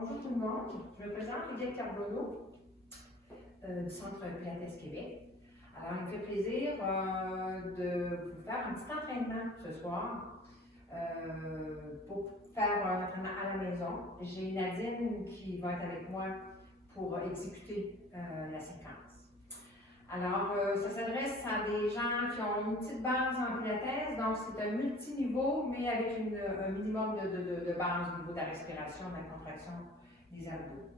Bonjour tout le monde, je me présente Lydia Carbonneau du Centre Pilates Québec. Alors, il me fait plaisir de vous faire un petit entraînement ce soir pour faire un entraînement à la maison. J'ai Nadine qui va être avec moi pour exécuter la séquence. Alors, ça s'adresse à des gens qui ont une petite base en Pilates, donc c'est un multiniveau, mais avec un minimum de base au niveau de la respiration, de la contraction des abdos.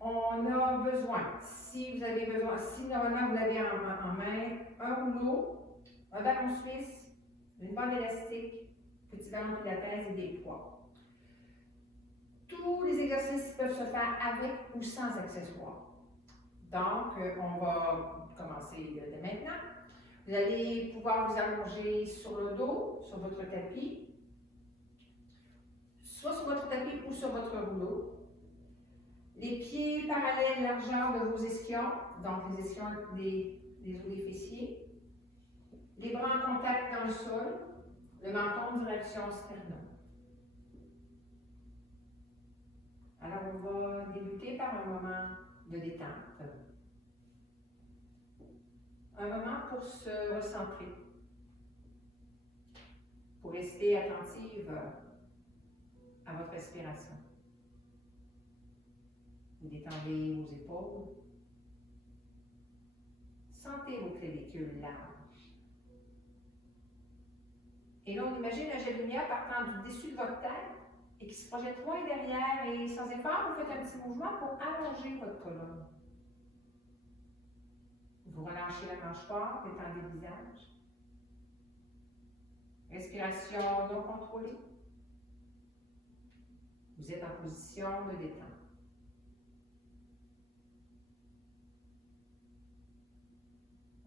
On a besoin, si normalement vous l'avez en main, un rouleau, un ballon suisse, une bande élastique, petit ballon Pilates et des poids. Tous les exercices peuvent se faire avec ou sans accessoires. Donc, on va commencer dès maintenant. Vous allez pouvoir vous allonger sur le dos, sur votre tapis, soit sur votre tapis ou sur votre rouleau. Les pieds parallèles largeur de vos ischions, donc les ischions des os des fessiers. Les bras en contact dans le sol, le menton en direction sternum. Alors, on va débuter par un moment de détente. Un moment pour se recentrer, pour rester attentive à votre respiration. Vous détendez vos épaules. Sentez vos clavicules larges. Et là, on imagine un jet de lumière partant du dessus de votre tête et qui se projette loin derrière et sans effort, vous faites un petit mouvement pour allonger votre colonne. Vous relâchez la mâchoire, détendez le visage. Respiration non contrôlée. Vous êtes en position de détente.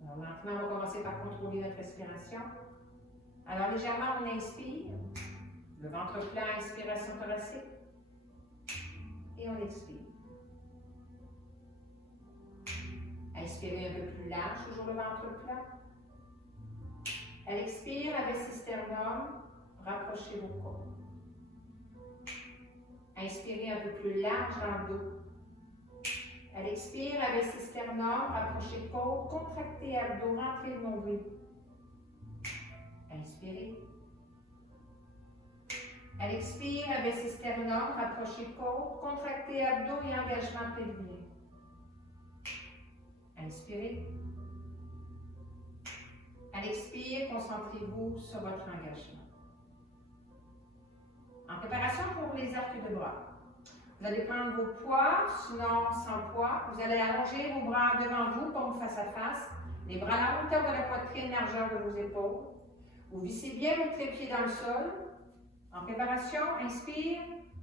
Alors maintenant, on va commencer par contrôler notre respiration. Alors légèrement, on inspire. Le ventre plat, inspiration thoracique. Et on expire. Inspirez un peu plus large, toujours le ventre plat. À l'expire, avec sternum, rapprochez vos côtes. Inspirez un peu plus large dans le dos. À l'expire, avec sternum, rapprochez côtes, contractez abdos, rentrez le nombril. Inspirez. À l'expire, avec sternum, rapprochez côtes, contractez abdos et engagement pelvien. Inspirez. À l'expire, concentrez-vous sur votre engagement. En préparation pour les arcs de bras, vous allez prendre vos poids, sinon sans poids. Vous allez allonger vos bras devant vous, comme face à face. Les bras à la hauteur de la poitrine, largeur de vos épaules. Vous vissez bien vos trépieds dans le sol. En préparation, inspire,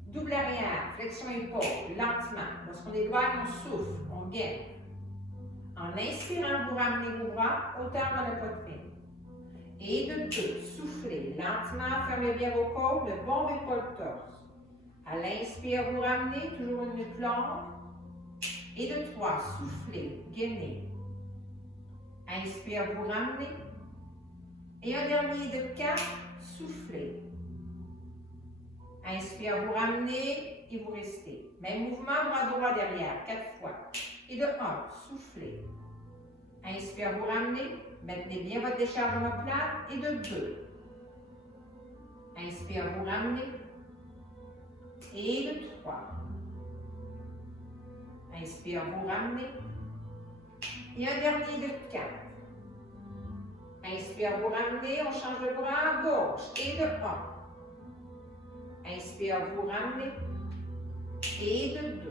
double arrière, flexion épaule, lentement. Lorsqu'on éloigne, on souffle, on gaine. En inspirant, vous ramenez vos bras hauteur de la poitrine. Et de 2, soufflez lentement, fermez bien vos côtes, le bon épaule torse. À l'inspire, vous ramenez, toujours une nuque longue. Et de 3, soufflez, gainez. Inspire, vous ramenez. Et un dernier de 4, soufflez. Inspire, vous ramenez et vous restez. Même mouvement, bras droit derrière, 4 fois. Et de 1, soufflez. Inspire, vous ramenez. Maintenez bien votre déchargement plat. Et de 2. Inspire, vous ramenez. Et de 3. Inspire, vous ramenez. Et un dernier de 4. Inspire, vous ramenez. On change le bras à gauche. Et de 1. Inspire, vous ramenez. Et de 2.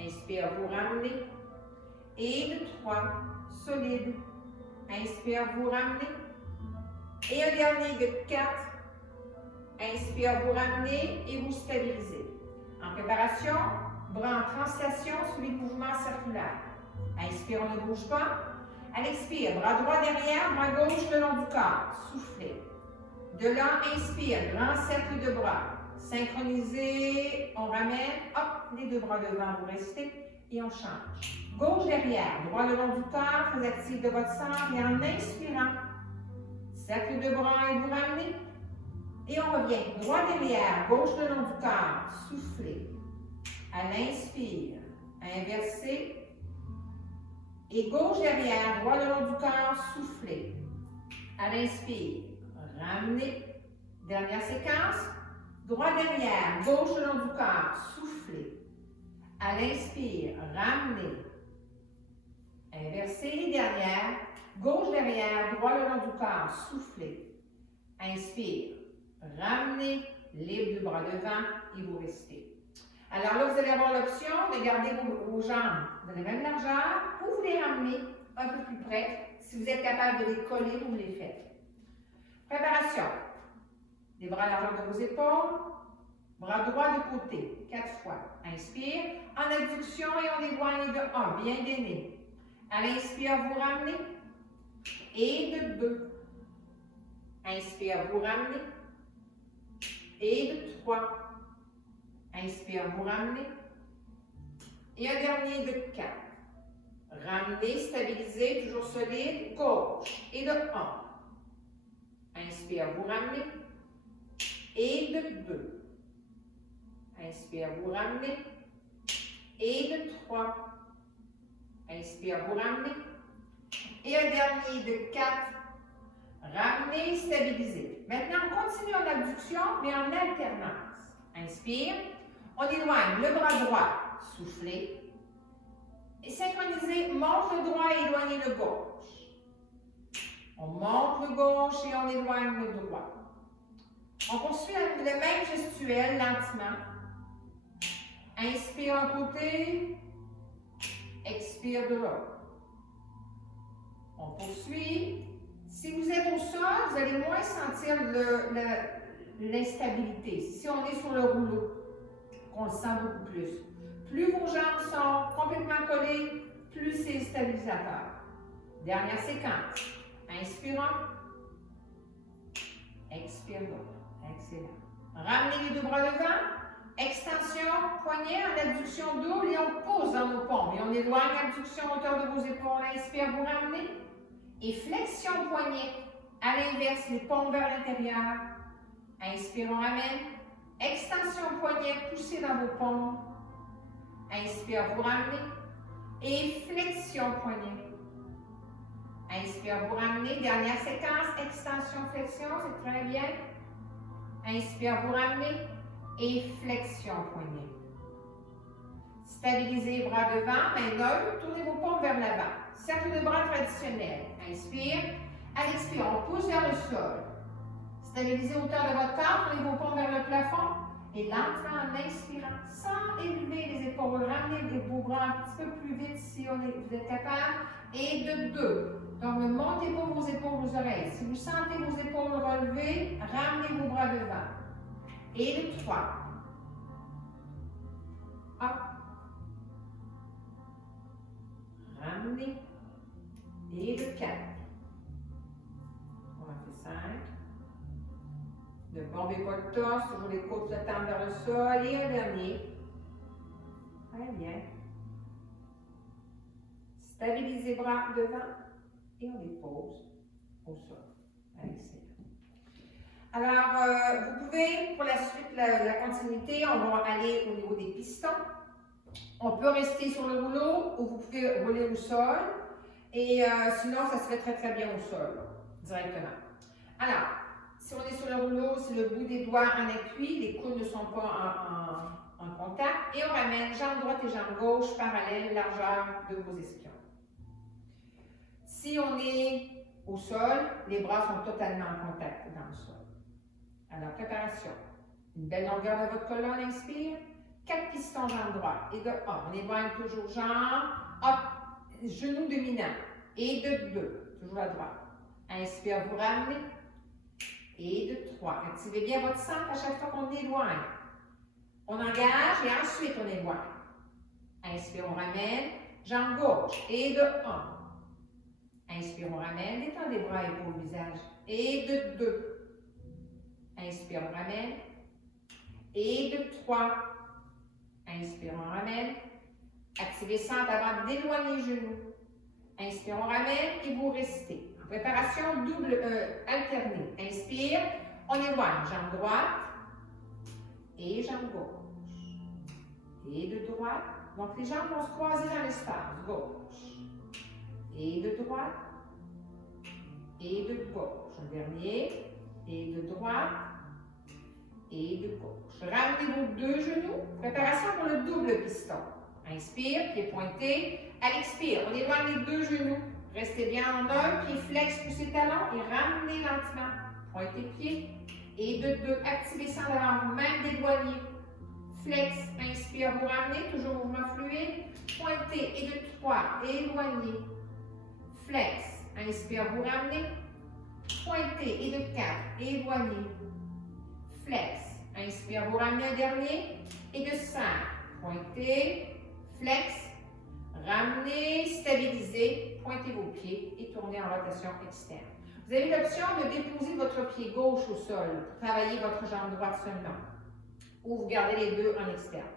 Inspire, vous ramenez. Et de 3. Solide. Inspire, vous ramenez. Et un dernier de 4. Inspire, vous ramenez et vous stabilisez. En préparation, bras en translation sous les mouvements circulaires. Inspire, on ne bouge pas. À l'expire, bras droit derrière, bras gauche le long du corps. Soufflez. De là, inspire, grand cercle de bras. Synchronisé, on ramène, hop, les 2 bras devant, vous restez et on change. Gauche derrière, droit le long du corps, très actif de votre centre et en inspirant, cercle de bras et vous ramenez. Et on revient. Droit derrière, gauche le long du corps, soufflez. À l'inspire, inversez. Et gauche derrière, droit le long du corps, soufflez. À l'inspire, ramenez. Dernière séquence. Droit derrière, gauche le long du corps, soufflez. À l'inspire, ramenez. Inversez. Dernière. Gauche derrière, droit le long du corps, soufflez. Inspire. Ramenez. Libre du bras devant et vous restez. Alors là, vous allez avoir l'option de garder vos jambes de la même largeur ou vous les ramener un peu plus près. Si vous êtes capable de les coller, vous les faites. Préparation. Les bras à la largeur de vos épaules. Bras droit de côté. 4 fois. Inspire. En adduction et en éloigne de 1. Bien gainé. À l'inspire, vous ramenez. Et de 2. Inspire, vous ramenez. Et de 3. Inspire, vous ramenez. Et un dernier de 4. Ramenez, stabilisez, toujours solide. Gauche. Et de 1. Inspire, vous ramenez. Et de 2. Inspire, vous ramenez. Et de 3. Inspire, vous ramenez. Et un dernier de 4. Ramenez, stabilisez. Maintenant, on continue en abduction, mais en alternance. Inspire. On éloigne le bras droit. Soufflez. Et synchronisez, monte le droit et éloignez le gauche. On monte le gauche et on éloigne le droit. On poursuit le même gestuel lentement. Inspire un côté, expire de l'autre. On poursuit. Si vous êtes au sol, vous allez moins sentir l'instabilité. Si on est sur le rouleau, on le sent beaucoup plus. Plus vos jambes sont complètement collées, plus c'est stabilisateur. Dernière séquence. Inspirons. Expire l'autre. Excellent. Ramenez les deux bras devant. Extension, poignet en abduction double et on pose dans nos paumes. Et on éloigne l'abduction hauteur de vos épaules. Inspire, vous ramenez. Et flexion poignet. À l'inverse, les paumes vers l'intérieur. Inspire, on ramène. Extension poignet, poussez dans vos paumes. Inspire, vous ramenez. Et flexion poignet. Inspire, vous ramenez. Dernière séquence, extension, flexion, c'est très bien. Inspire, vous ramenez. Et flexion poignet. Stabilisez les bras devant, main neutre, tournez vos paumes vers l'avant. Cercle de bras traditionnel. Inspire. À l'expire, on pousse vers le sol. Stabilisez hauteur de votre corps, tournez vos paumes vers le plafond. Et lentement, en inspirant, sans élever les épaules, ramenez vos bras un petit peu plus vite si vous êtes capable. Et de 2. Donc, ne montez pas vos épaules aux oreilles. Si vous sentez vos épaules relevées, ramenez vos bras devant. Et de 3. Hop. Ramenez. Et de 4. On en fait 5. Ne bombez pas le torse, toujours les côtes se tendent vers le sol. Et un dernier. Très bien. Stabilisez les bras devant et on les pose au sol. Excellent. Alors, vous pouvez, pour la suite, la continuité, on va aller au niveau des pistons. On peut rester sur le rouleau ou vous pouvez rouler au sol. Et sinon, ça se fait très très bien au sol, là, directement. Alors, si on est sur le rouleau, c'est le bout des doigts en appui, les coudes ne sont pas en contact. Et on ramène jambe droite et jambe gauche parallèles, largeur de vos ischions. Si on est au sol, les bras sont totalement en contact dans le sol. Alors, préparation. Une belle longueur de votre colonne, inspire. 4 pistons jambe droite. Et de 1, on éloigne toujours jambe. Hop, genou dominant. Et de 2, toujours à droite. Inspire, vous ramenez. Et de 3. Activez bien votre centre à chaque fois qu'on éloigne. On engage et ensuite on éloigne. Inspire, on ramène. Jambe gauche. Et de 1. Inspire, on ramène. Détendez les bras et épaules, visage. Et de 2. Inspire, on ramène. Et de 3. Inspire, on ramène. Activez centre avant d'éloigner les genoux. Inspire, on ramène et vous restez. En préparation double alternée. Inspire, On éloigne jambe droite et jambe gauche. Et de droite. Donc, les jambes vont se croiser dans l'espace. Gauche. Et de droite. Et de gauche. Un dernier. Et de droite. Et de gauche. Ramenez vos deux genoux. Préparation pour le double piston. Inspire, pied pointé. À l'expire, on éloigne les deux genoux. Restez bien en un, pied flex, poussez talon et ramenez lentement. Pointez pied. Et de deux, activez sans l'avant, même d'éloigner. Flex, inspire, vous ramenez, toujours mouvement fluide. Pointez. Et de trois, éloignez. Flex, inspire, vous ramenez. Pointez. Et de quatre, éloignez. Flex, inspire, vous ramenez un dernier. Et de cinq, pointez. Flex, ramenez, stabilisez, pointez vos pieds et tournez en rotation externe. Vous avez l'option de déposer votre pied gauche au sol pour travailler votre jambe droite seulement. Ou vous gardez les deux en externe.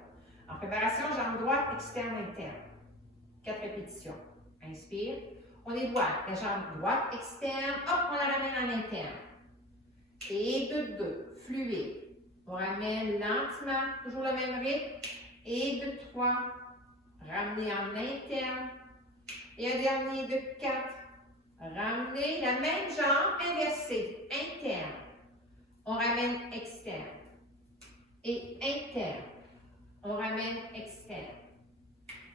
En préparation, jambe droite, externe, interne. 4 répétitions. Inspire. On éloigne la jambe droite, externe. Hop, on la ramène en interne. Et de deux, fluide. On ramène lentement, toujours le même rythme. Et de 3, ramenez en interne. Et un dernier de 4. Ramenez la même jambe inversée, interne. On ramène externe. Et interne. On ramène externe.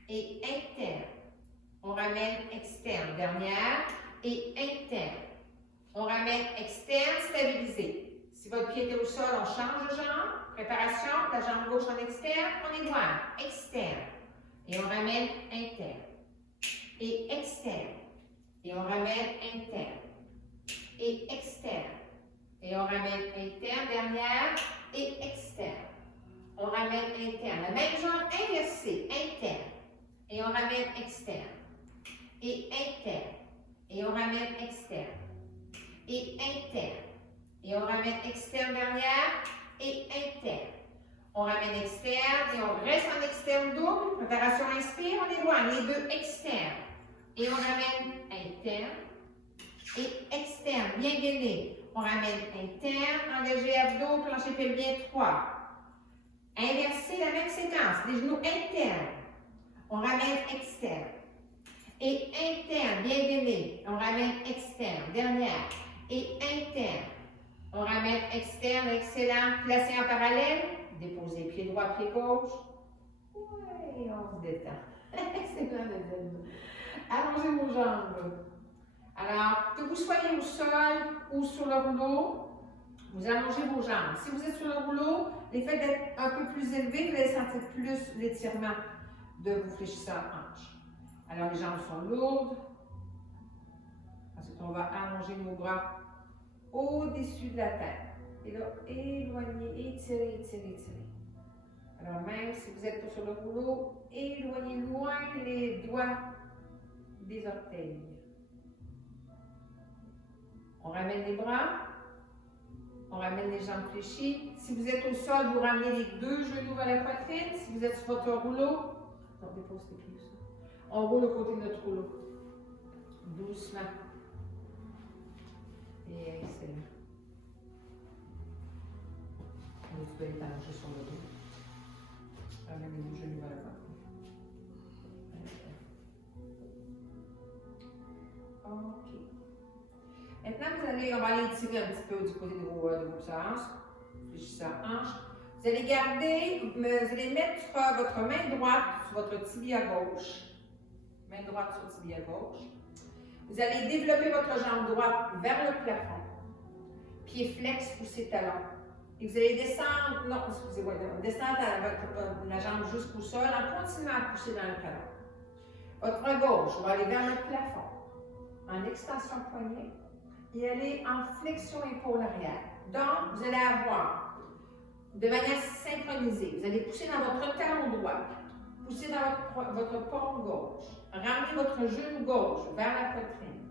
Et interne. On ramène externe. Dernière. Et interne. On ramène externe, stabilisé. Si votre pied est au sol, on change de jambe. Préparation, la jambe gauche en externe, on éloigne. Externe. Et on ramène interne. Et externe. Et on ramène interne. Et externe. Et on ramène interne. Dernière. Et externe. On ramène interne. La même jambe inversée. Interne. Et on ramène externe. Et interne. Et on ramène externe. Et interne. Et on ramène externe dernière. Et interne. On ramène externe et on reste en externe double. Préparation inspire, on éloigne les deux externes. Et on ramène interne et externe, bien gainé. On ramène interne, engagé abdos, plancher pelvien 3. Inverser la même séquence, les genoux internes. On ramène externe. Et interne, bien gainé. On ramène externe, dernière. Et interne. On ramène externe, excellent. Placé en parallèle. Déposez pied droit, pied gauche. Oui, on se détend. Excellent, les amis. Allongez vos jambes. Alors, que vous soyez au sol ou sur le rouleau, vous allongez vos jambes. Si vous êtes sur le rouleau, l'effet d'être un peu plus élevé, vous allez sentir plus l'étirement de vos fléchisseurs hanches. Alors, les jambes sont lourdes. Ensuite, on va allonger nos bras au-dessus de la tête. Et là, éloignez, étirez, étirez, étirez. Alors, même si vous n'êtes pas sur le rouleau, éloignez loin les doigts des orteils. On ramène les bras. On ramène les jambes fléchies. Si vous êtes au sol, vous ramenez les deux genoux vers la poitrine. Si vous êtes sur votre rouleau, on dépose les pieds aussi. On roule au côté de notre rouleau. Doucement. Et excellent. Vous pouvez être allongé sur le dos. Ramenez vos genoux vers la poitrine. OK. Maintenant, on va aller étirer un petit peu du côté de vos hanches. Fléchisseurs hanches. Vous allez garder, vous allez mettre votre main droite sur votre tibia gauche. Main droite sur le tibia gauche. Vous allez développer votre jambe droite vers le plafond. Pied flex, poussez talon. Et vous allez descendre, non, excusez-moi, descendre la jambe jusqu'au sol en continuant à pousser dans le talon. Votre bras gauche va aller vers le plafond, en extension poignet, et aller en flexion épaule arrière. Donc, vous allez avoir, de manière synchronisée, vous allez pousser dans votre talon droit, pousser dans votre paume gauche, ramenez votre genou gauche vers la poitrine.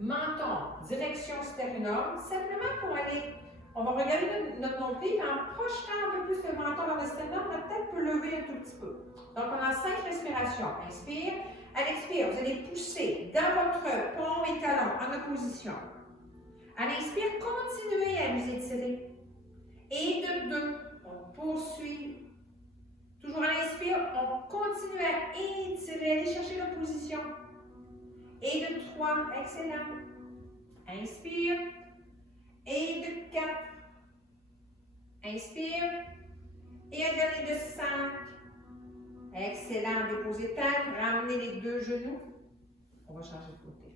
Menton, direction sternum, simplement pour aller, on va regarder notre nombril en projetant un peu plus le menton vers le sternum, notre tête peut lever un tout petit peu. Donc, on a 5 respirations. Inspire. À l'expire, vous allez pousser dans votre paume et talon en opposition. À l'inspire, continuez à vous étirer. Et de 3, excellent. Inspire. Et de 4. Inspire. Et un dernier de 5. Excellent. Déposez tête. Ramenez les deux genoux. On va changer de côté.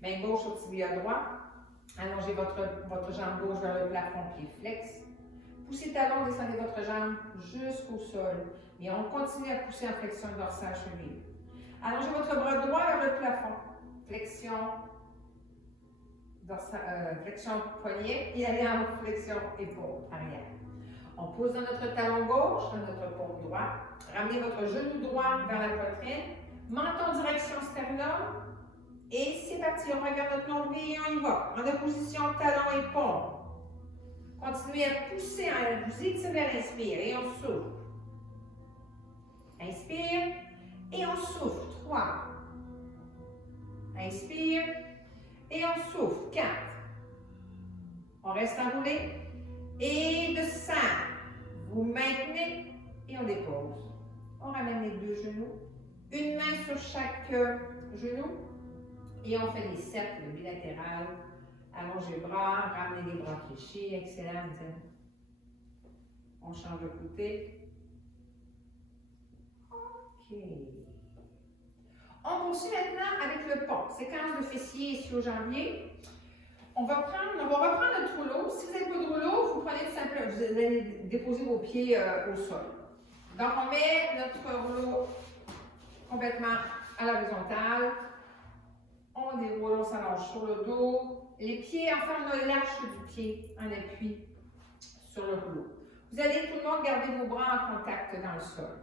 Main gauche au tibia droit. Allongez votre jambe gauche vers le plafond, pied flex. Poussez talon, descendez votre jambe jusqu'au sol. Et on continue à pousser en flexion dorsale cheville. Allongez votre bras droit vers le plafond. Flexion, flexion poignet et allez en flexion épaule arrière. On pousse dans notre talon gauche, dans notre paume droite. Ramenez votre genou droit vers la poitrine. Menton direction sternum. Et c'est parti, on regarde notre nombril et on y va. En opposition talon et paume. Continuez à pousser, vous étirez à l'inspire et on souffle. Inspire et on souffle. 3. Inspire et on souffle. 4. On reste enroulé. Et de 5. Vous maintenez et on dépose. On ramène les deux genoux. Une main sur chaque genou. Et on fait des cercles bilatérales. Allongez les bras, ramenez les bras fléchis. Excellent. On change de côté. OK. On poursuit maintenant avec le pont. Séquence de fessiers ischio-jambiers. On va reprendre notre rouleau. Si vous n'avez pas de rouleau, vous prenez tout simplement, vous allez déposer vos pieds au sol. Donc, on met notre rouleau complètement à l'horizontale. On déroule, on s'allonge sur le dos. Les pieds, enfin, on a l'arche du pied en appui sur le rouleau. Vous allez tout le monde garder vos bras en contact dans le sol.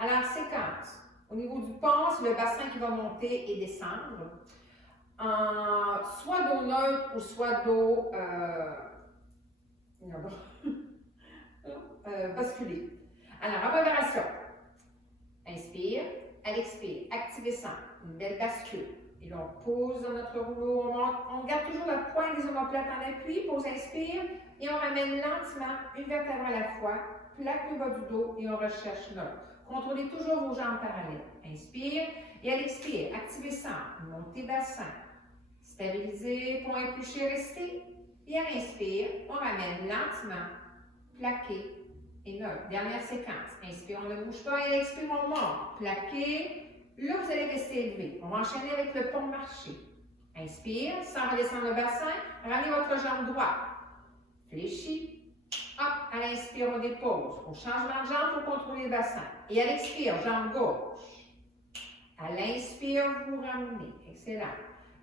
Alors, séquence. Au niveau du pont, c'est le bassin qui va monter et descendre. Soit dos neutre ou soit dos basculé. Alors, en préparation. Inspire, à l'expire, activez centre, une belle bascule. Et là, on pose dans notre rouleau, on monte, on garde toujours la pointe des omoplates en appui, pose, inspire, et on ramène lentement une vertèbre à la fois, plaque le bas du dos et on recherche neutre. Contrôlez toujours vos jambes parallèles. Inspire, et à l'expire, activez centre, montez bassin. Stabilisez, point épluché, restez. Et à l'inspire, on ramène lentement, plaqué et neutre. Dernière séquence. Inspire, on ne bouge pas. Et à l'expire, on monte, plaqué. Là, vous allez rester élevé. On va enchaîner avec le pont marché. Inspire, sans redescendre le bassin. Ramenez votre jambe droite. Fléchis. Hop, à l'inspire, on dépose. Au changement de jambe pour contrôler le bassin. Et à l'expire, jambe gauche. À l'inspire, vous ramenez. Excellent.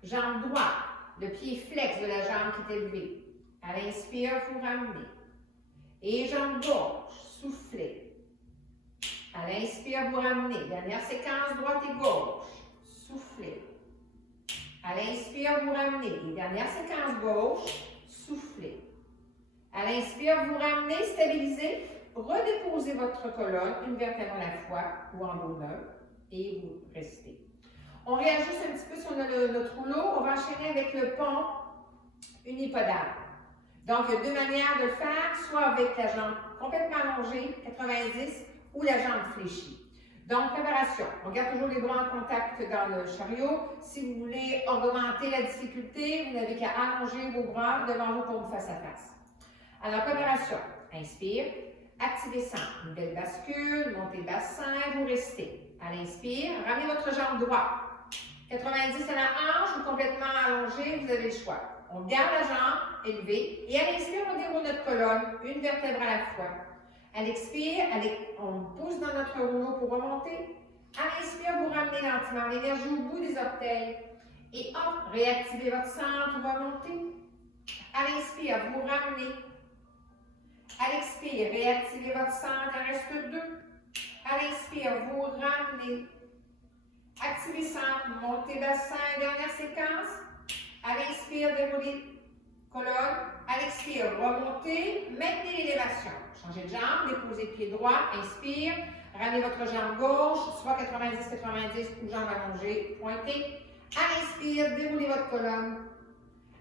Jambe droite, le pied flex de la jambe qui est élevé. À l'inspire, vous ramenez. Et jambe gauche, soufflez. À l'inspire, vous ramenez. Dernière séquence, droite et gauche. Soufflez. À l'inspire, vous ramenez. Et dernière séquence, gauche. Soufflez. À l'inspire, vous ramenez, stabilisez. Redéposez votre colonne, une vertèbre à la fois, ou en dos neutre, et vous restez. On réajuste un petit peu sur notre rouleau. On va enchaîner avec le pont unipodal. Donc, il y a deux manières de le faire, soit avec la jambe complètement allongée, 90, ou la jambe fléchie. Donc, préparation. On garde toujours les bras en contact dans le chariot. Si vous voulez augmenter la difficulté, vous n'avez qu'à allonger vos bras devant vous pour face à face. Alors, préparation. Inspire. Activez centre. Une belle bascule. Montez le bassin. Vous restez. À l'inspire, ramenez votre jambe droite. 90 à la hanche ou complètement allongée, vous avez le choix. On garde la jambe élevée et à l'inspire, on déroule notre colonne, une vertèbre à la fois. À l'expire, on pousse dans notre rouleau pour remonter. À l'inspire, vous ramenez lentement l'énergie au bout des orteils. Et hop, réactivez votre centre, vous remontez. À l'inspire, vous ramenez. À l'expire, réactivez votre centre, il en reste 2. À l'inspire, vous ramenez. Activez centre, montez bassin, dernière séquence. À l'inspire, déroulez colonne. À l'expire, remontez, maintenez l'élévation. Changez de jambe, déposez pied droit, inspire. Ramenez votre jambe gauche, soit 90-90 ou jambe allongée, pointez. À l'inspire, déroulez votre colonne.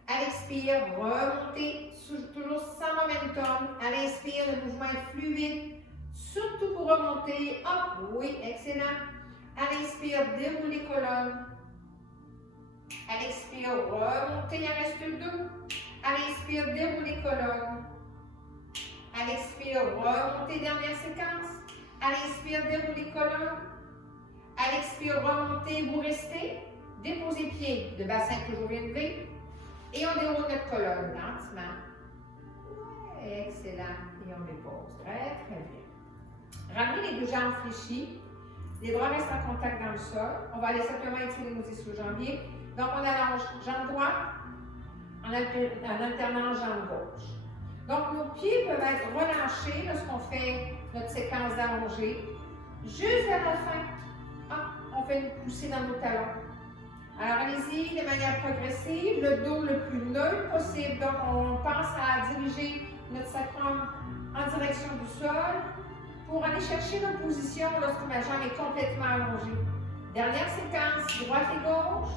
À l'expire, remontez, toujours sans momentum. À l'inspire, le mouvement est fluide. Surtout pour remonter. Hop, oui, excellent. À l'inspire, déroulez colonne. À l'expire, remontez, il en reste deux. À l'inspire, déroulez colonne. À l'expire, remontez, dernière séquence. À l'inspire, déroulez colonne. À l'expire, remontez, vous restez. Déposez pied, le bassin toujours élevé. Et on déroule notre colonne lentement. Ouais, excellent. Et on dépose. Très, très bien. Ramenez les deux jambes fléchies. Les bras restent en contact dans le sol. On va aller simplement étirer nos ischio-jambiers. Donc, on allonge jambe droite en alternant jambe gauche. Donc, nos pieds peuvent être relâchés lorsqu'on fait notre séquence d'allongée. Juste à la fin, on fait une poussée dans nos talons. Alors, allez-y de manière progressive, le dos le plus neutre possible. Donc, on pense à diriger notre sacrum en direction du sol pour aller chercher nos positions lorsque ma jambe est complètement allongée. Dernière séquence, droite et gauche.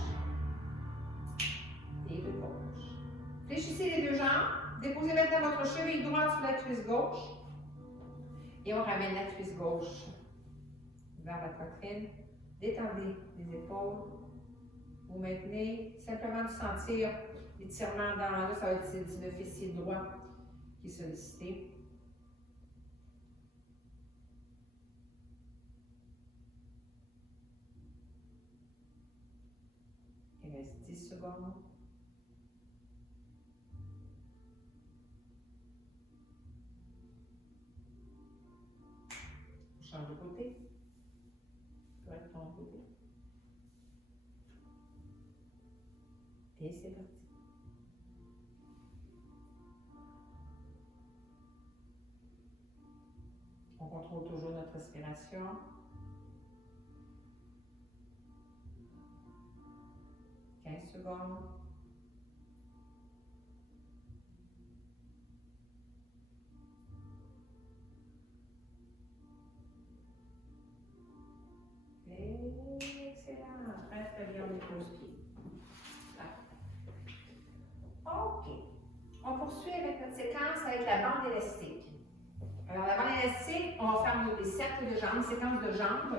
Et de gauche. Fléchissez les deux jambes. Déposez maintenant votre cheville droite sur la cuisse gauche. Et on ramène la cuisse gauche vers la poitrine. Détendez les épaules. Vous maintenez simplement de sentir l'étirement dans là, ça va être le fessier droit qui est sollicité. Il reste 10 secondes. On change de côté. Tu vas être de ton côté. Et c'est parti. On contrôle toujours notre respiration. Secondes. Excellent. Très, très bien, on dépose pied. OK. On poursuit avec notre séquence avec la bande élastique. Alors, la bande élastique, on va faire des cercles de jambes, séquence de jambes.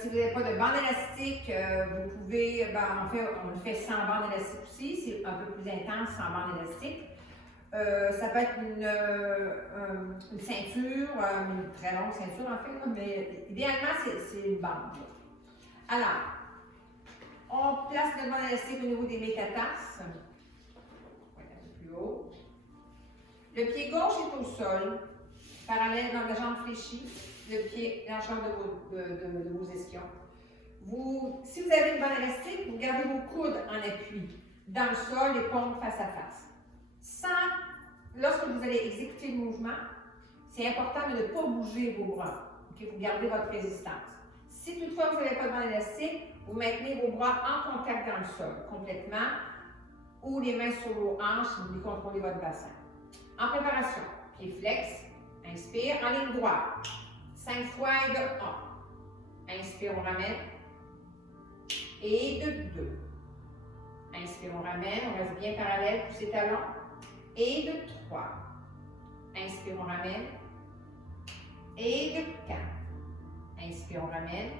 Si vous n'avez pas de bande élastique, vous pouvez, on le fait sans bande élastique aussi, c'est un peu plus intense sans bande élastique. Ça peut être une ceinture, une très longue ceinture en fait, mais idéalement c'est une bande. Alors, on place le bande élastique au niveau des métatarses, un peu plus haut. Le pied gauche est au sol, parallèle dans la jambe fléchie. Le pied, l'ensemble de vos ischions. Si vous avez une bande élastique, vous gardez vos coudes en appui dans le sol, les paumes face à face. Lorsque vous allez exécuter le mouvement, c'est important de ne pas bouger vos bras. Okay? Vous gardez votre résistance. Si toutefois vous n'avez pas de bande élastique, vous maintenez vos bras en contact dans le sol complètement ou les mains sur vos hanches, vous contrôlez votre bassin. En préparation, pied flex, inspire, en ligne droite. 5 fois et de 1. Inspire, on ramène. Et de 2. Inspire, on ramène. On reste bien parallèle, poussez talons. Et de 3. Inspire, on ramène. Et de 4. Inspire, on ramène.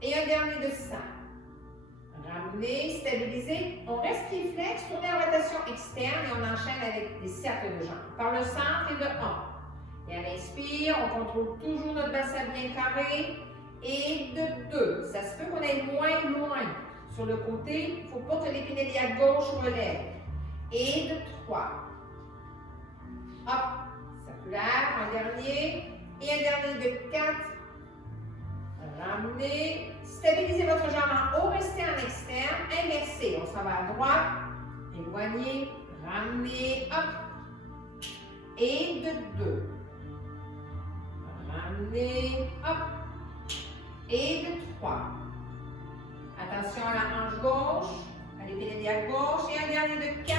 Et un dernier de 5. Ramenez, stabilisez. On reste pied flex, tournez en rotation externe et on enchaîne avec des cercles de jambes. Par le centre et de 1. Et à l'inspire, on contrôle toujours notre bassin bien carré. Et de 2. Ça se peut qu'on aille moins loin. Sur le côté, il ne faut pas que l'épinelle à gauche relève. Et de 3. Hop, circulaire, un dernier. Et un dernier de 4. Ramenez. Stabilisez votre jambe en haut, restez en externe. Inversez. On s'en va à droite. Éloignez. Ramenez. Hop. Et de 2. Ramenez, hop, et de 3. Attention à la hanche gauche, à l'épingle à gauche, et un dernier de 4.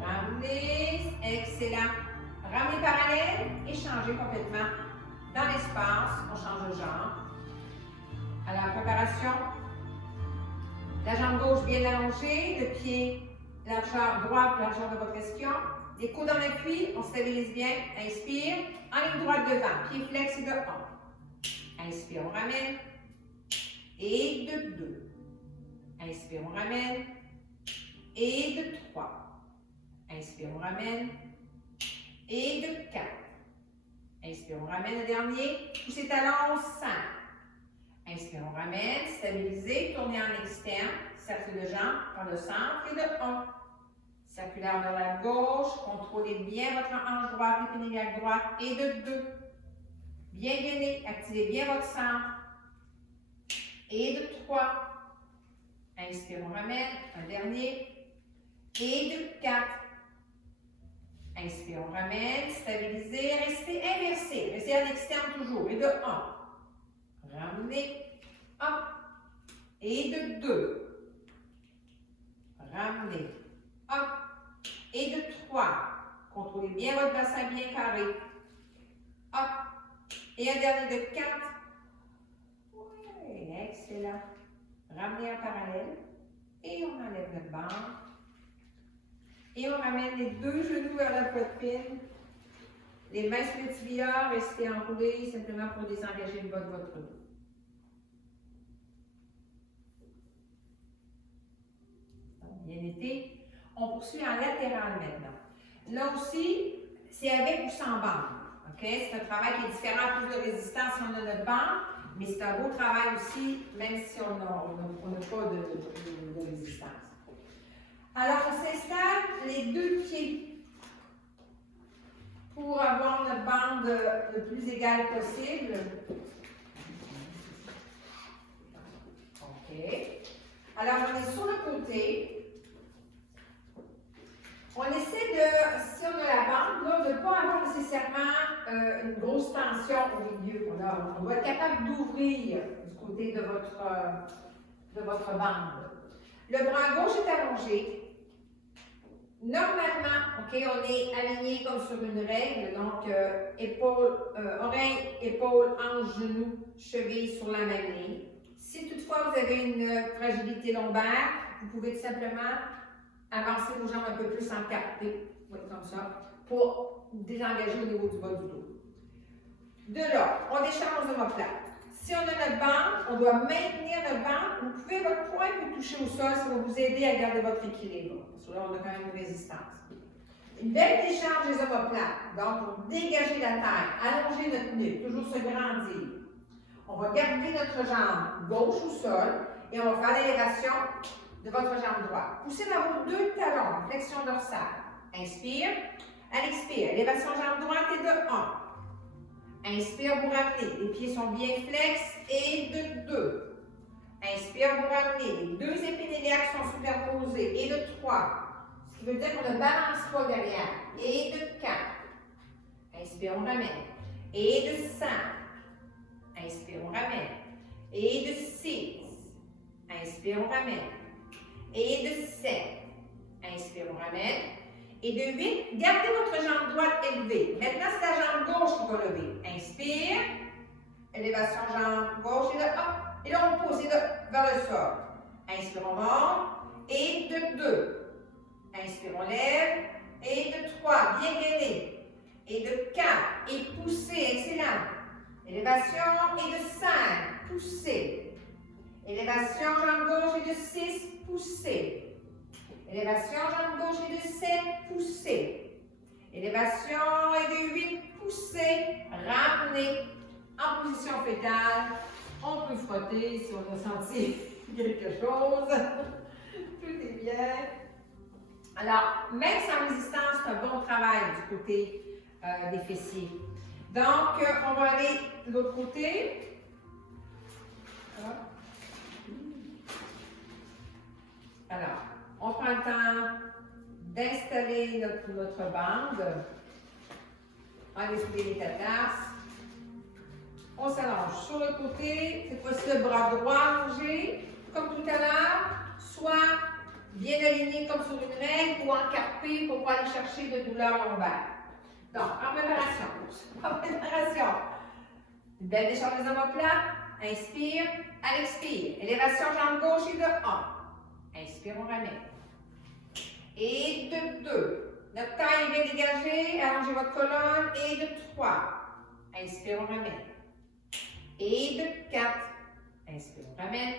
Ramenez, excellent. Ramenez parallèle et changez complètement dans l'espace. On change de jambe. À la préparation, la jambe gauche bien allongée, le pied, largeur droite, largeur de votre ischion. Les coudes en appui, on stabilise bien. Inspire, en ligne droite devant, pied flex et de 1. Inspire, on ramène. Et de 2. Inspire, on ramène. Et de 3. Inspire, on ramène. Et de 4. Inspire, on ramène le dernier. Poussez talons, 5. Inspire, on ramène. Stabilisez, tournez en externe. Cercle de jambes par le centre et de 1. Circulaire vers la gauche. Contrôlez bien votre hanche droite, épinée iliaque droite. Et de 2. Bien gainé. Activez bien votre centre. Et de 3. Inspire, on ramène. Un dernier. Et de 4. Inspire, on ramène. Stabilisez. Restez inversé. Restez en externe toujours. Et de 1. Ramenez. 1. Et de 2. Ramenez. 1. Et de 3. Contrôlez bien votre bassin bien carré. 1. Et un dernier de 4. Oui, excellent. Ramenez en parallèle. Et on enlève notre bande. Et on ramène les deux genoux vers la poitrine. Les mains sur les tibias, restez enroulés simplement pour désengager le bas de votre dos. Bien été. On poursuit en latéral maintenant. Là aussi, c'est avec ou sans bande. Okay? C'est un travail qui est différent, plus de résistance si on a notre bande, mais c'est un beau travail aussi, même si on n'a pas de résistance. Alors, on s'installe les deux pieds pour avoir notre bande le plus égale possible. OK. Alors, on est sur le côté. On essaie de, si on a la bande, là, de ne pas avoir nécessairement une grosse tension au milieu. On doit être capable d'ouvrir du côté de votre bande. Le bras gauche est allongé. Normalement, OK, on est aligné comme sur une règle, donc oreille, épaule, hanche, genou, cheville sur la même ligne. Si toutefois vous avez une fragilité lombaire, vous pouvez tout simplement avancer vos jambes un peu plus en capté, oui, comme ça, pour désengager au niveau du bas du dos. De là, on décharge nos omoplates. Si on a notre bande, on doit maintenir notre bande. Vous pouvez, votre poing peut toucher au sol, ça va vous aider à garder votre équilibre. Parce que là, on a quand même une résistance. Une belle décharge des omoplates, donc pour dégager la taille, allonger notre nuque, toujours se grandir. On va garder notre jambe gauche au sol et on va faire l'élévation de votre jambe droite. Poussez dans vos deux talons, flexion dorsale. Inspire, à l'expire, élévation jambe droite et de 1. Inspire, vous ramenez, les pieds sont bien flex et de 2. Inspire, vous ramenez, les deux épines iliaques sont superposées et de 3. Ce qui veut dire qu'on ne balance pas derrière. Et de 4. Inspire, on ramène. Et de 5. Inspire, on ramène. Et de 6. Inspire, on ramène. Et de 7. Inspire, on ramène. Et de 8, gardez votre jambe droite élevée. Maintenant, c'est la jambe gauche qui va lever. Inspire. Élévation jambe gauche et de 1. Et là, on pousse vers le sol. Inspire, on monte. Et de 2. Inspire, on lève. Et de 3, bien gainé. Et de 4, et poussez, excellent. Élévation et de 5, poussez. Élévation, jambe gauche et de 6, poussez. Élévation, jambe gauche et de 7, poussez. Élévation et de 8, poussez. Ramenez en position fétale. On peut frotter si on a senti quelque chose. Tout est bien. Alors, même sans résistance, c'est un bon travail du côté des fessiers. Donc, on va aller de l'autre côté. Alors, on prend le temps d'installer notre bande. On va soulever les métatarses. On s'allonge sur le côté. Cette fois-ci, le bras droit allongé, comme tout à l'heure, soit bien aligné comme sur une règle ou encarpé pour pas aller chercher de douleur lombaire. Donc, en préparation. En préparation. Une belle décharge des omoplates. Inspire, à l'expire. Élévation jambe gauche et de 1. Inspire, on ramène. Et de 2. Notre taille est bien dégagée. Allongez votre colonne. Et de 3. Inspire, on ramène. Et de 4. Inspire, on ramène.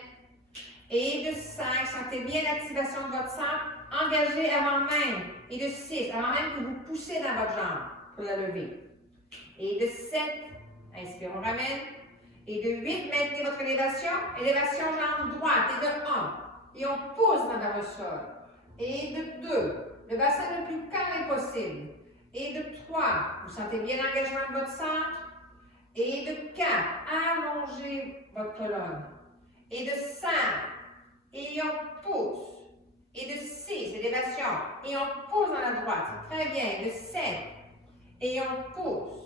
Et de 5, sentez bien l'activation de votre centre. Engagez avant même. Et de 6, avant même que vous poussez dans votre jambe pour la lever. Et de 7, inspire, on ramène. Et de 8, maintenez votre élévation. Élévation jambe droite. Et de 1. Et on pousse dans le sol. Et de 2, le bassin le plus carré possible. Et de 3, vous sentez bien l'engagement de votre centre. Et de 4, allongez votre colonne. Et de 5, et on pousse. Et de 6, élévation. Et on pousse dans la droite. Très bien. De 7, et on pousse.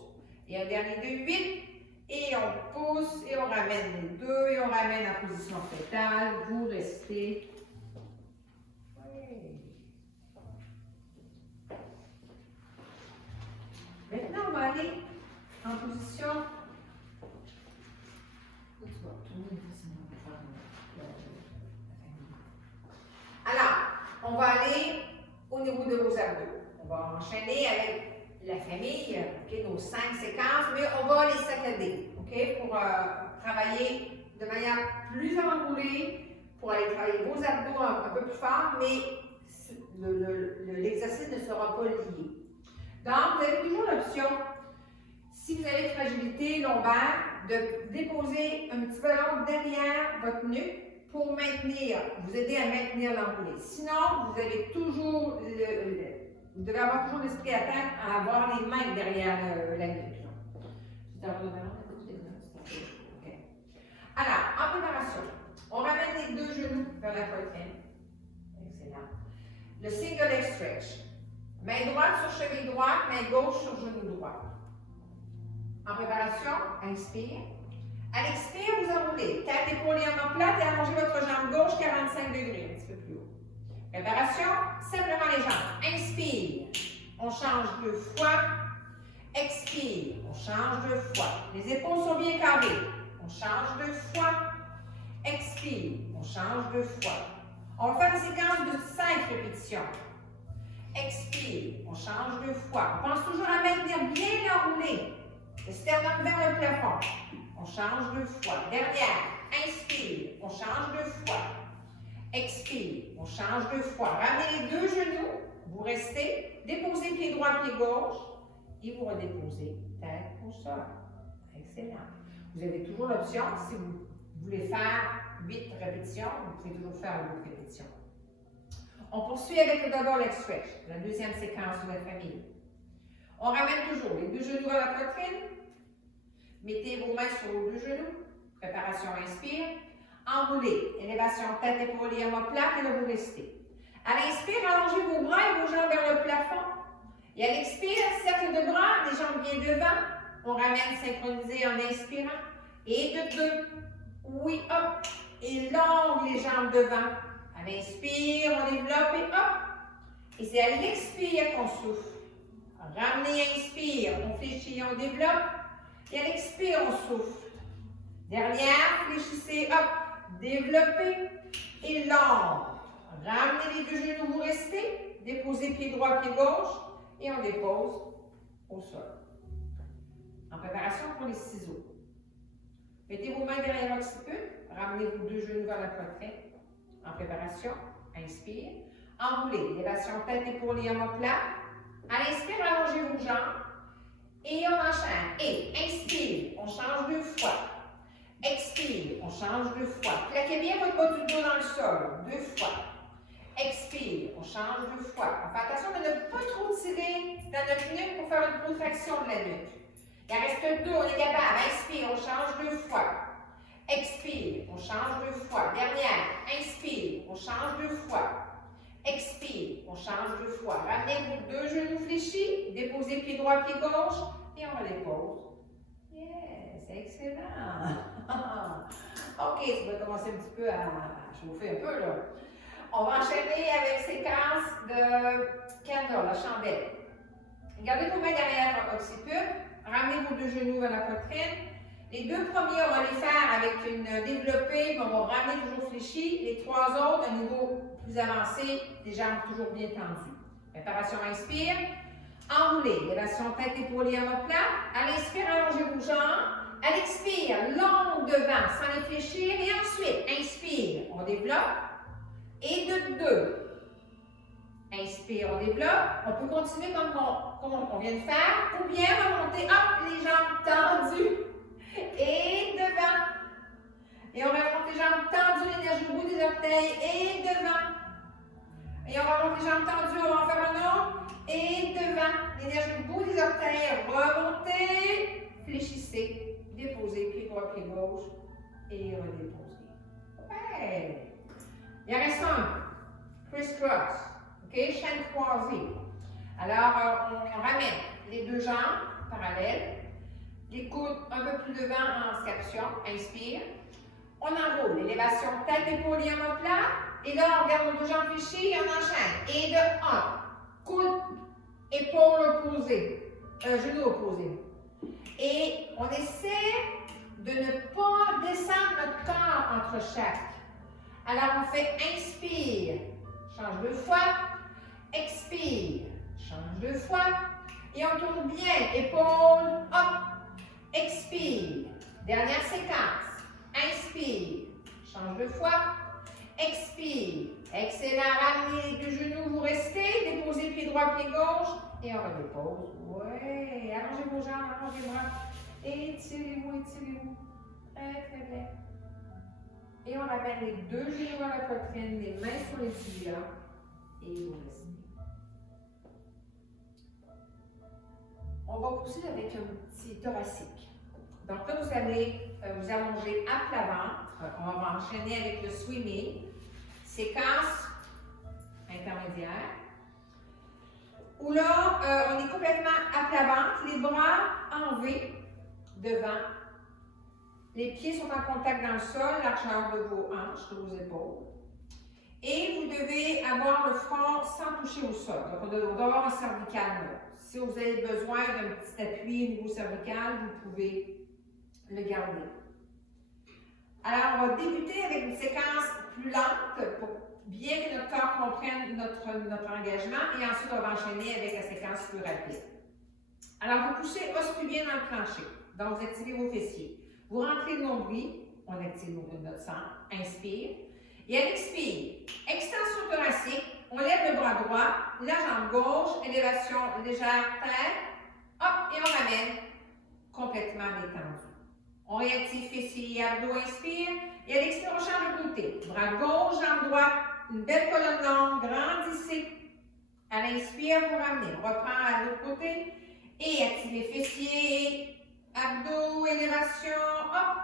Et un dernier de 8, et on pousse, et on ramène les deux, et on ramène en position fétale. Vous restez. Oui. Maintenant, on va aller en position. Alors, on va aller au niveau de vos abdos. On va enchaîner avec la famille, okay, nos 5 séquences, mais on va les saccader, okay, pour travailler de manière plus enroulée, pour aller travailler vos abdos un peu plus fort, mais l'exercice ne sera pas lié. Donc, vous avez toujours l'option, si vous avez une fragilité lombaire, de déposer un petit ballon derrière votre nuque pour maintenir, vous aider à maintenir l'enroulé. Sinon, vous avez toujours, vous devez avoir toujours l'esprit à tête à avoir les mains derrière la nuque. Okay. Alors, en préparation, on ramène les deux genoux vers la poitrine. Excellent. Le single leg stretch. Main droite sur cheville droite, main gauche sur genou droit. En préparation, inspire. À l'expire, vous enroulez. Tête, épaule et omoplate et allongez votre jambe gauche 45 degrés, un petit peu plus haut. Préparation, simplement les jambes. Inspire. On change 2 fois. Expire. On change 2 fois. Les épaules sont bien carrées. On change 2 fois. Expire. On change 2 fois. On va faire une séquence de 5 répétitions. Expire. On change 2 fois. On pense toujours à maintenir bien l'enroulé. Le sternum vers le plafond. On change 2 fois. Dernière. Inspire. On change 2 fois. Expire. On change 2 fois. Ramenez les deux genoux. Vous restez. Déposez pied droit, pied gauche. Et vous redéposez tête au sol. Excellent. Vous avez toujours l'option, si vous voulez faire 8 répétitions, vous pouvez toujours faire 8 répétitions. On poursuit avec le double leg stretch, la deuxième séquence de la famille. On ramène toujours les deux genoux à la poitrine. Mettez vos mains sur vos deux genoux. Préparation, inspire. Enroulez. Élévation tête, épaule et omoplate et là vous restez. À l'inspire, allongez vos bras et vos jambes vers le plafond. Et à l'expire, cercle de bras, les jambes bien devant. On ramène synchronisé en inspirant. Et de 2. Oui, hop. Et longue les jambes devant. À l'inspire, on développe et hop. Et c'est à l'expire qu'on souffle. Ramenez, inspire, on fléchit, on développe. Et à l'expire, on souffle. Derrière, fléchissez, hop, développez et long. Ramenez les deux genoux, vous restez. Déposez pied droit, pied gauche et on dépose au sol. En préparation pour les ciseaux. Mettez vos mains derrière l'occiput. Ramenez vos deux genoux vers la poitrine. En préparation, inspire. Enroulez, élévation tête, épaule et omoplate. À l'inspire, allongez vos jambes. Et on enchaîne. Et inspire, on change 2 fois. Expire, on change 2 fois. Plaquez bien votre bas du dos dans le sol. 2 fois. Expire, on change 2 fois. On fait attention de ne pas trop tirer dans notre nuque pour faire une protraction de la nuque. Il en reste 2, on est capable. Inspire, on change 2 fois. Expire, on change 2 fois. Dernière. Inspire, on change 2 fois. Expire, on change 2 fois. Ramenez vos deux genoux fléchis, déposez pied droit, pied gauche et on redépose. Yes, excellent. OK, ça va commencer un petit peu à chauffer un peu là. On va enchaîner avec séquence de candle, la chandelle. Gardez vos mains derrière l'occiput, ramenez vos deux genoux vers la poitrine. Les 2 premiers, on va les faire avec une développée, mais on va ramener toujours fléchi. Les 3 autres, à un niveau plus avancé, les jambes toujours bien tendues. Préparation, inspire. Enroulez. Élévation tête, épaule et omoplate. À l'inspire, allongez vos jambes. À l'expire, long devant, sans réfléchir. Et ensuite, inspire, on développe. Et de 2. Inspire, on développe. On peut continuer comme on vient de faire. Ou bien remonter, hop, les jambes tendues. Et devant. Et on remonte les jambes tendues, l'énergie au bout des orteils. Et devant. Et on remonte les jambes tendues, on va en faire un autre. Et devant. L'énergie au bout des orteils. Remontez. Fléchissez. Déposez. Pied droit, pied gauche. Et redéposez. Ouais. Il en reste un. Criss-cross. OK? Chaîne croisée. Alors, on ramène les deux jambes parallèles. Les coudes un peu plus devant en scapution. Inspire. On enroule. Élévation tête, épaule et omoplate. Et là, on garde nos deux jambes fléchies et on enchaîne. Et de 1. Coude, épaule opposée. Genou opposé. Et on essaie de ne pas descendre notre corps entre chaque. Alors, on fait inspire. Change 2 fois. Expire. Change 2 fois. Et on tourne bien. Épaule, hop. Expire. Dernière séquence. Inspire. Change 2 fois. Expire. Excellent. Ramenez les deux genoux, vous restez. Déposez pied droit, pied gauche. Et on redépose. Ouais. Allongez vos jambes, allongez les bras. Étirez-vous, étirez-vous. Très, très bien. Et on ramène les deux genoux à la poitrine, les mains sur les tibias. Et vous restez. On va poursuivre avec un petit thoracique. Donc là, vous allez vous allonger à plat ventre. On va enchaîner avec le swimming. Séquence intermédiaire. Où là, on est complètement à plat ventre, les bras en V devant. Les pieds sont en contact dans le sol, largeur de vos hanches, de vos épaules. Et vous devez avoir le front sans toucher au sol. Donc, on doit avoir un cervical là. Si vous avez besoin d'un petit appui au niveau cervical, vous pouvez le garder. Alors, on va débuter avec une séquence plus lente pour bien que notre corps comprenne notre engagement et ensuite on va enchaîner avec la séquence plus rapide. Alors, vous poussez os-pubien dans le plancher. Donc, vous activez vos fessiers. Vous rentrez le nombril, on active notre centre, inspire. Et à l'expire, extension thoracique, on lève le bras droit, la jambe gauche, élévation légère tête, hop, et on ramène complètement détendu. On réactive fessiers et abdos, inspire. Et à l'expire, on change de côté. Bras gauche, jambe droite, une belle colonne longue, grandissez. À l'inspire, vous ramenez. On reprend à l'autre côté. Et activez fessiers, abdos, élévation, hop.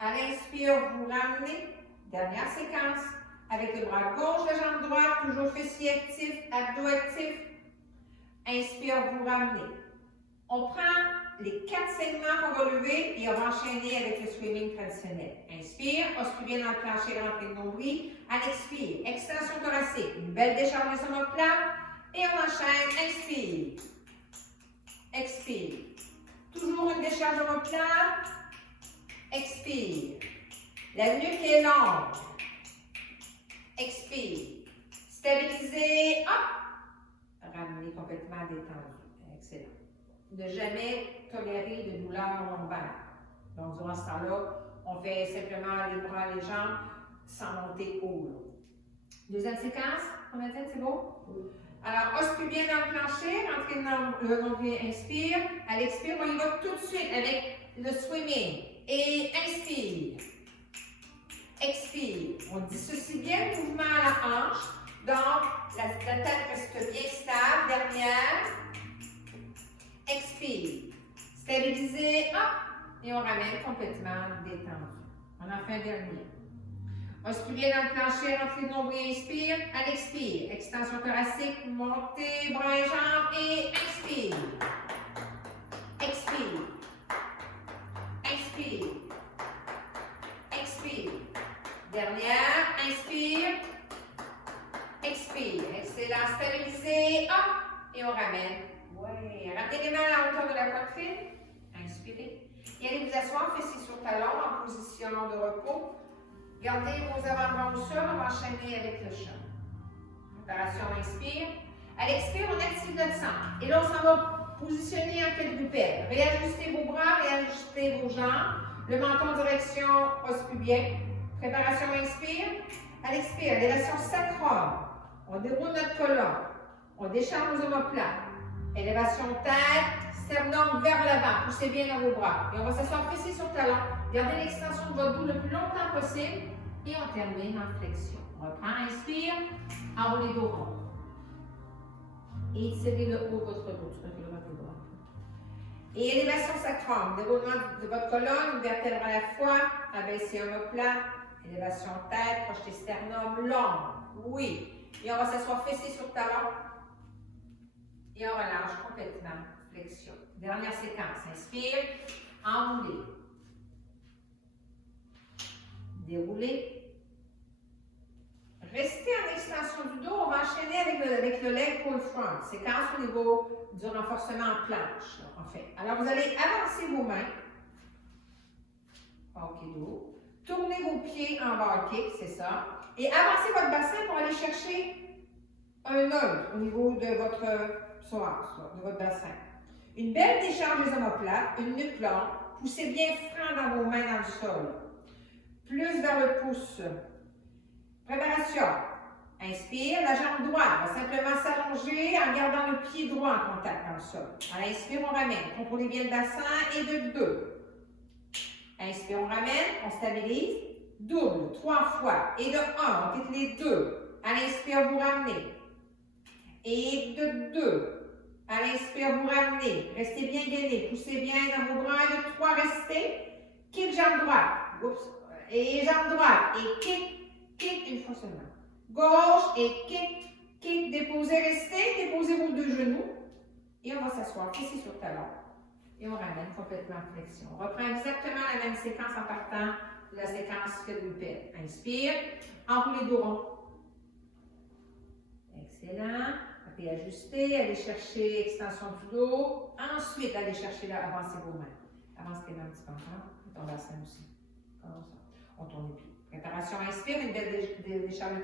À l'inspire, vous ramenez. Dernière séquence. Avec le bras gauche, la jambe droite, toujours fessiers actifs, abdos actifs. Inspire, vous ramenez. On prend les 4 segments qu'on va lever et on va enchaîner avec le swimming traditionnel. Inspire, os-pubien dans le plancher, rentrez le nombril. À l'expire, extension thoracique, une belle décharge des omoplates. Et on enchaîne, inspire. Expire. Toujours une décharge omoplate. Expire. La nuque est longue. Expire. Stabilisez. Hop. Ramenez complètement détendu. Excellent. Ne jamais tolérer de douleur lombaire. Donc, durant ce temps-là, on fait simplement les bras, les jambes, sans monter haut. Deuxième séquence, on a dit, c'est bon? Oui. Alors, os-pubien dans le plancher, rentrez le nombril, inspire. À l'expire, on y va tout de suite avec le swimming. Et inspire. Expire. On dissocie bien le mouvement à la hanche. Donc, la tête reste bien stable. Dernière. Expire. Stabilisez. Hop. Et on ramène complètement détendu. On en fait un dernier. Os-pubien dans le plancher, rentrez le nombril, inspire. À l'expire. Extension thoracique, montez, bras et jambes. Et inspire. Expire. Inspire. Expire. Dernière. Inspire. Expire. Excellent. Stabilisez. Hop. Et on ramène. Ouais. Ramenez les mains à la hauteur de la poitrine. Inspirez. Et allez vous asseoir, fessiers sur talons, en position de repos. Gardez vos avant-bras au sol, on va enchaîner avec le chat. Préparation, on inspire. À l'expire, on active notre centre. Et là, on s'en va positionner en quadrupède. Réajustez vos bras, réajustez vos jambes. Le menton en direction os pubien. Préparation, inspire. À l'expire, élévation sacrum. On déroule notre colonne. On décharge nos omoplates. Élévation tête, sternum vers l'avant. Poussez bien dans vos bras. Et on va s'asseoir fessiers sur talon. Gardez l'extension de votre dos le plus longtemps possible. Et on termine en flexion. On reprend, inspire. Enroulez dos rond. Et étirez le haut de votre dos. Tu recules votre dos. Et élévation sacrum. Déroulement de votre colonne, une vertèbre à la fois. Abaissez omoplate. Élévation tête, projetez sternum long. Oui. Et on va s'asseoir fessiers sur talon. Et on relâche complètement. Flexion. Dernière séquence. Inspire. Enroulez. Déroulez. Restez en extension du dos. On va enchaîner avec le leg pull front. Séquence au niveau du renforcement en planche, là, en fait. Alors, vous allez avancer vos mains. OK, dos. Tournez vos pieds en ball kick, c'est ça. Et avancez votre bassin pour aller chercher un œil au niveau de votre psoas, de votre bassin. Une belle décharge des omoplates, une nuque longue. Poussez bien franc dans vos mains dans le sol. Plus vers le pouce. Préparation. Inspire, la jambe droite va simplement s'allonger en gardant le pied droit en contact dans le sol. À l'inspire, on ramène. Contrôlez bien le bassin et de 2. Inspire, on ramène, on stabilise. Double, 3 fois. Et de 1, on quitte les 2. À l'inspire, vous ramenez. Et de 2. À l'inspire, vous ramenez. Restez bien gainé. Poussez bien dans vos bras. Et de 3, restez. Kick, jambe droite. Oups. Et jambe droite. Et kick une fois seulement. Gauche et kick. Déposez, restez. Déposez vos 2 genoux. Et on va s'asseoir ici sur talon. Et on ramène complètement en flexion. On reprend exactement la même séquence en partant de la séquence quadrupède. Inspire, enroulez dos rond. Excellent. Réajustez, allez chercher extension du dos. Ensuite, allez chercher là, avancez vos mains. Avancez un petit peu encore. Et ton bassin aussi. Comme ça. On tourne les pieds. Préparation, inspire, une belle décharge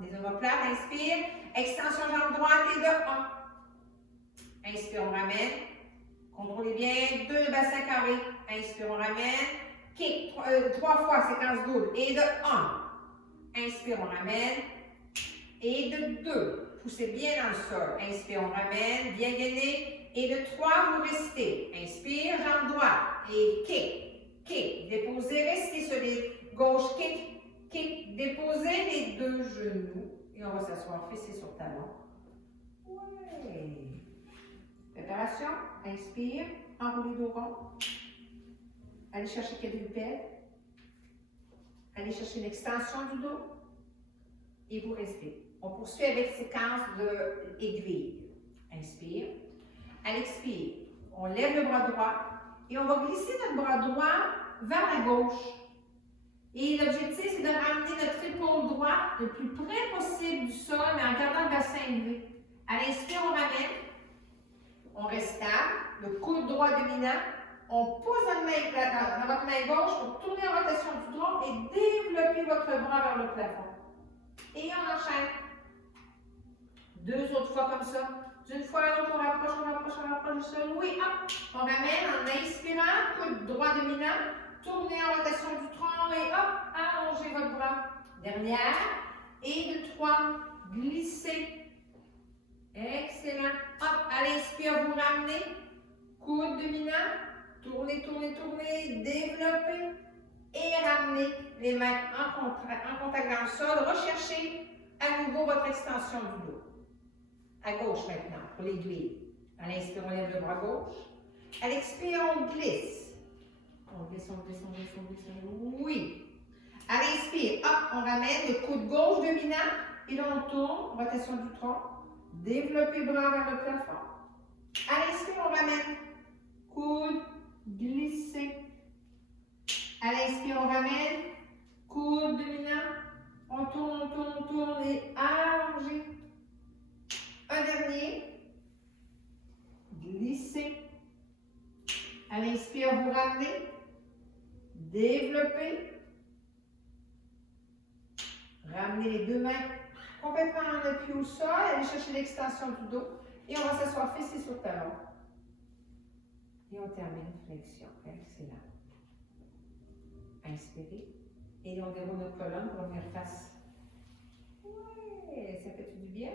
des omoplates. Inspire, extension jambe droite et de 1. Inspire, on ramène. Contrôlez bien, 2 bassins carrés. Inspire, on ramène. Kick, 3 fois, séquence double. Et de 1. Inspire, on ramène. Et de 2. Poussez bien dans le sol. Inspire, on ramène. Bien gainé. Et de 3, vous restez. Inspire, jambe droite. Et kick. Déposez, restez solide. Gauche, kick. Déposez les 2 genoux. Et on va s'asseoir fessiers sur talon. Ouais. Préparation, inspire, enroulez dos rond. Allez chercher quadrupède. Allez chercher une extension du dos. Et vous restez. On poursuit avec séquence de aiguille. Inspire. À l'expire, on lève le bras droit et on va glisser notre bras droit vers la gauche. Et l'objectif, c'est de ramener notre épaule droite le plus près possible du sol, mais en gardant le bassin élevé. À l'inspire, on ramène. On reste stable, le coude droit dominant. On pousse dans votre main gauche pour tourner en rotation du tronc et développer votre bras vers le plafond. Et on enchaîne. 2 autres fois comme ça. D'une fois à l'autre, on rapproche du sol. Oui, hop. On ramène en inspirant, coude droit dominant. Tournez en rotation du tronc et hop, allongez votre bras. Dernière. Et de 3, glissez. Excellent. Hop, à l'inspire, vous ramenez. Coude dominant. Tournez, développez. Et ramenez les mains en contact dans le sol. Recherchez à nouveau votre extension du dos. À gauche maintenant, pour l'aiguille. À l'inspire, on lève le bras gauche. À l'expire, on glisse. On glisse. Oui. À l'inspire, hop, on ramène le coude gauche dominant. Et là, on tourne, rotation du tronc. Développez le bras vers le plafond. À l'inspire, on ramène. Coude, glissez. À l'inspire, on ramène. Coude dominant. On tourne et allongez. Un dernier. Glissez. À l'inspire, vous ramenez. Développez. Ramenez les 2 mains complètement en appui au sol. Allez chercher l'extension du dos. Et on va s'asseoir fessiers sur talon. Et on termine flexion. Excellent. Inspirez. Et on déroule notre colonne pour venir face. Ouais, ça fait du bien.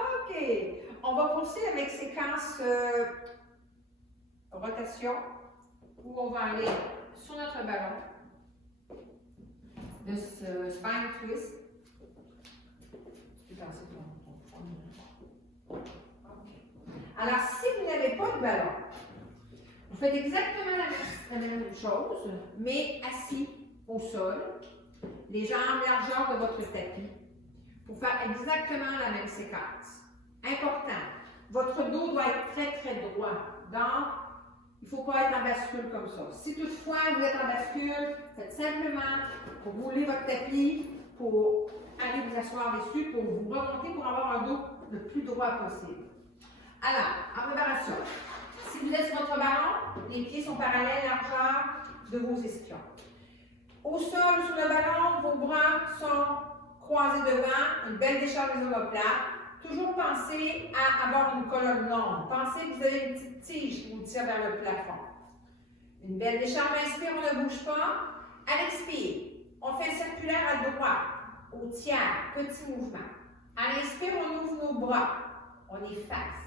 OK. On va poursuivre avec séquence rotation où on va aller sur notre ballon de ce spine twist. Tu peux passer ton fond. OK. Alors, si vous n'avez pas de ballon, vous faites exactement la même chose, mais assis au sol, les jambes largeur de votre tapis, pour faire exactement la même séquence. Important, votre dos doit être très très droit. Donc, il ne faut pas être en bascule comme ça. Si toutefois vous êtes en bascule, faites simplement pour rouler votre tapis, pour aller vous asseoir dessus, pour vous remonter pour avoir un dos le plus droit possible. Alors, en préparation, si vous êtes sur votre ballon, les pieds sont parallèles largeur de vos ischions. Au sol, sur le ballon, vos bras sont croisés devant, une belle décharge des omoplates. Toujours pensez à avoir une colonne longue. Pensez que vous avez une petite tige qui vous tire vers le plafond. Une belle décharge, inspire, on ne bouge pas. À l'expire, on fait un circulaire à droite, au tiers, petit mouvement. À l'inspire, on ouvre nos bras, on efface.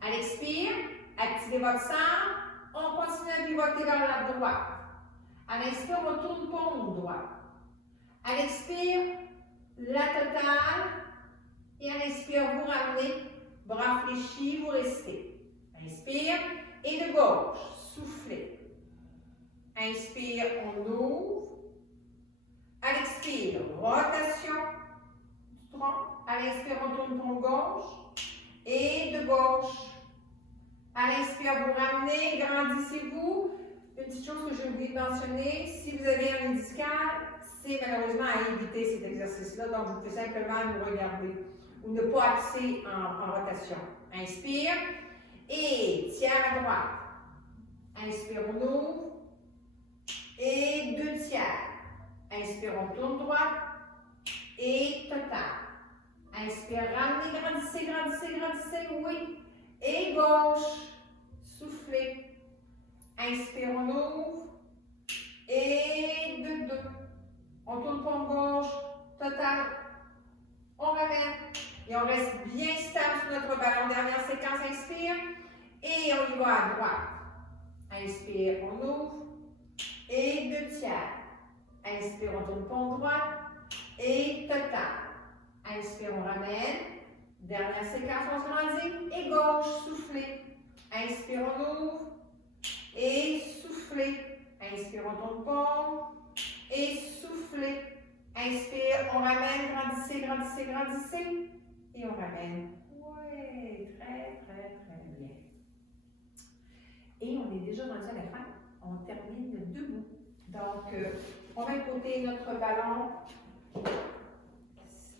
À l'expire, activez votre centre, on continue à pivoter vers la droite. À l'inspire, on tourne paume droite. À l'expire, la totale. Et à l'inspire, vous ramenez, bras fléchis, vous restez. Inspire, et de gauche, soufflez. Inspire, on ouvre. À l'expire, rotation du tronc. À l'inspire, on tourne paume gauche. Et de gauche. À l'inspire, vous ramenez, grandissez-vous. Une petite chose que j'ai oublié de mentionner, si vous avez un discal, c'est malheureusement à éviter cet exercice-là. Donc, vous pouvez simplement nous regarder ou ne pas axer en rotation. Inspire et tiers à droite. Inspire, on ouvre. Et 2 tiers. Inspire, on tourne droite. Et total. Inspire, ramenez, grandissez, grandissez, grandissez, oui. Et gauche. Soufflez. Inspire, on ouvre. Et 2, 2. On tourne paume gauche. Total. On ramène. Et on reste bien stable sur notre ballon. Dernière séquence, inspire. Et on y va à droite. Inspire, on ouvre. Et 2 tiers. Inspire, on tourne paume droite. Et total. Inspire, on ramène. Dernière séquence, on se grandit. Et gauche, soufflez. Inspire, on ouvre. Et soufflez. Inspire, on tourne paume. Et soufflez. Inspire, on ramène. Grandissez, grandissez, grandissez. Et on ramène. Oui, très, très, très bien. Et on est déjà rendu à la fin. On termine debout. Donc, on met de côté notre ballon.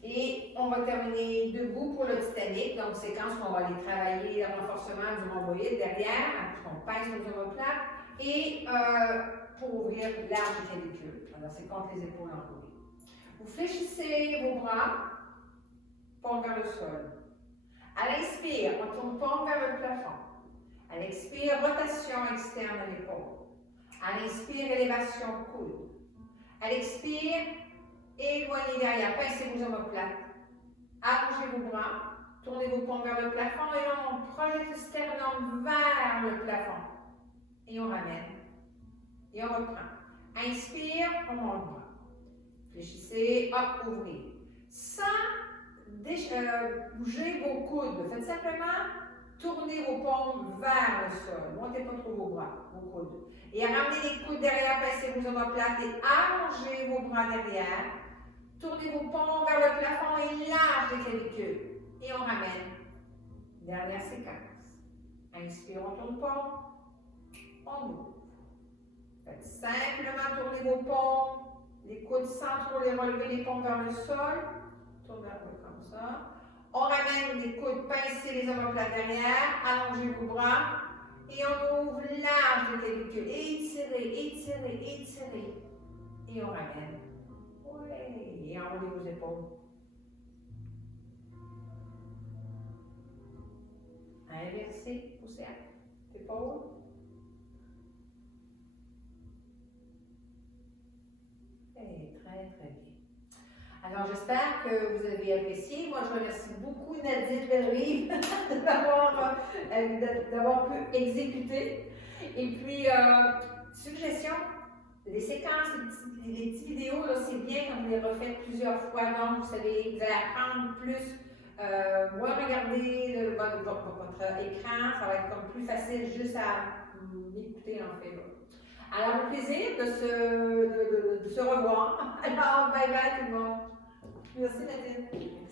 Et on va terminer debout pour le Titanic. Donc, séquence où on va aller travailler le renforcement du rhomboïde derrière, on pince nos omoplates. Et pour ouvrir l'arche du clavicule. Alors, c'est contre les épaules enroulées. Vous fléchissez vos bras. Paume vers le sol. À l'inspire, on tourne paume vers le plafond. À l'expire, rotation externe de l'épaule. À l'inspire, élévation coude. À l'expire, éloignez derrière, pincez vos omoplates. Allongez vos bras, tournez vos paumes vers le plafond et on projette le sternum vers le plafond. Et on ramène. Et on reprend. Inspire, on monte bras. Fléchissez, hop, ouvrez. Sans bougez vos coudes. Faites simplement tourner vos paumes vers le sol. Montez pas trop vos bras, vos coudes. Et ramenez les coudes derrière, pincez vos omoplates et allongez vos bras derrière. Tournez vos paumes vers le plafond et large les clavicules. Et on ramène. Dernière séquence. Inspire, on tourne paume. On ouvre. Faites simplement tourner vos paumes. Les coudes sans trop les relever, les paumes vers le sol. Tournez un peu comme ça. On ramène les coudes, pincez les omoplates derrière, allongez vos bras et on ouvre large le clavicule. Étirez, étirez, étirez. Et on ramène. Oui, et enroulez vos épaules. Inverser, pousser l'épaule. Et très, très bien. Alors, j'espère que vous avez apprécié. Moi, je remercie beaucoup Nadine Bellerive d'avoir pu exécuter. Et puis, suggestion, les séquences, les petites vidéos, c'est bien quand vous les refaites plusieurs fois. Donc, vous savez, vous allez apprendre plus, moins regarder votre écran. Ça va être comme plus facile juste à m'écouter en fait. Là. Alors, au plaisir de se revoir. Alors, bye bye tout le monde. Merci Nadine.